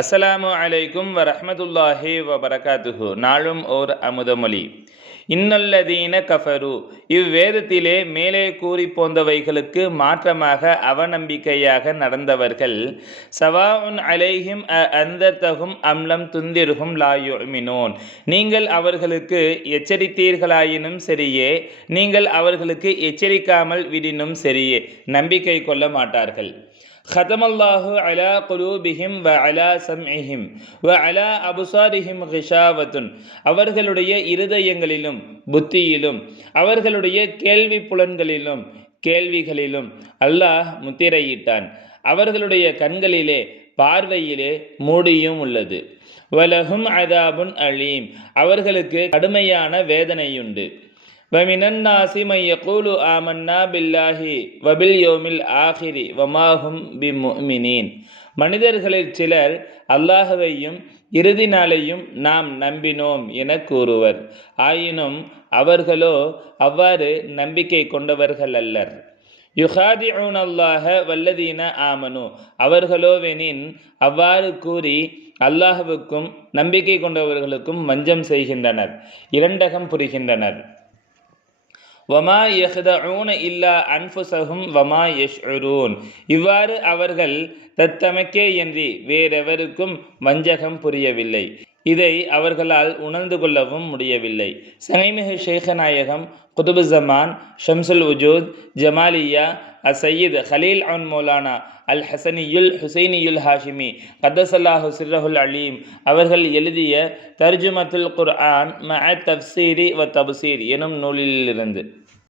அஸ்ஸலாமு அலைக்கும் வரஹ்மத்துல்லாஹி வபரகாத்துஹு. நாளும் ஓர் அமுதமொழி. இன்னல்லதீன கஃபரு. இவ்வேதத்திலே மேலே கூறி போந்தவைகளுக்கு மாற்றமாக அவநம்பிக்கையாக நடந்தவர்கள் சவாஉன் அலைஹிம் அ அந்தர்தகும் அம்லம் துந்திருகும் லாயுமினோன் நீங்கள் அவர்களுக்கு எச்சரித்தீர்களாயினும் சரியே நீங்கள் அவர்களுக்கு எச்சரிக்காமல் விடினும் சரியே. நம்பிக்கை கொள்ள மாட்டார்கள். ختم الله على قلوبهم وعلى سمعهم وعلى أبصارهم غشاوة அவர்களுடைய இருதயங்களிலும் புத்தியிலும் அவர்களுடைய கேள்வி புலன்களிலும் கேள்விகளிலும் அல்லாஹ் முத்திரையிட்டான் அவர்களுடைய கண்களிலே பார்வையிலே மூடியும் உள்ளது வலகும் அதாபுன் அலீம் அவர்களுக்கு கடுமையான வேதனையுண்டு ومن الناس من يقول آمنا بالله وباليوم الآخر وما هم بمؤمنين மனிதர்களில் சிலர் அல்லாஹுவையும் இறுதி நாளையும் நாம் நம்பினோம் என கூறுவர் ஆயினும் அவர்களோ அவ்வாறு நம்பிக்கை கொண்டவர்கள் அல்லர் யுகாதிஊன் அல்லாஹ வல்லதீன ஆமனு அவர்களோவெனின் அவ்வாறு கூறி அல்லாஹுவுக்கும் நம்பிக்கை கொண்டவர்களுக்கும் வஞ்சம் செய்கின்றனர் இரண்டகம் புரிகின்றனர் வமா யஹ்தஊன இல்லா அன்ஃபுசஹும் வமா யஷ்உரூன் இவ்வாறு அவர்கள் தத்தமக்கே என்று வேறெவருக்கும் வஞ்சகம் புரியவில்லை. இதை அவர்களால் உணர்ந்து கொள்ளவும் முடியவில்லை. சனைமிகு ஷேகநாயகம் குதுபு ஜமான் ஷம்சுல் உஜூத் ஜமாலியா அசையீத் ஹலீல் அன் மௌலானா அல் ஹசனியுல் ஹுசைனியுல் ஹாஷிமி கதசல்லாஹு சிர்ரஹுல் அலீம் அவர்கள் எழுதிய தர்ஜுமத்துல் குர்ஆன் ம தப்சீரி வ தப்சீர் எனும் நூலிலிருந்து.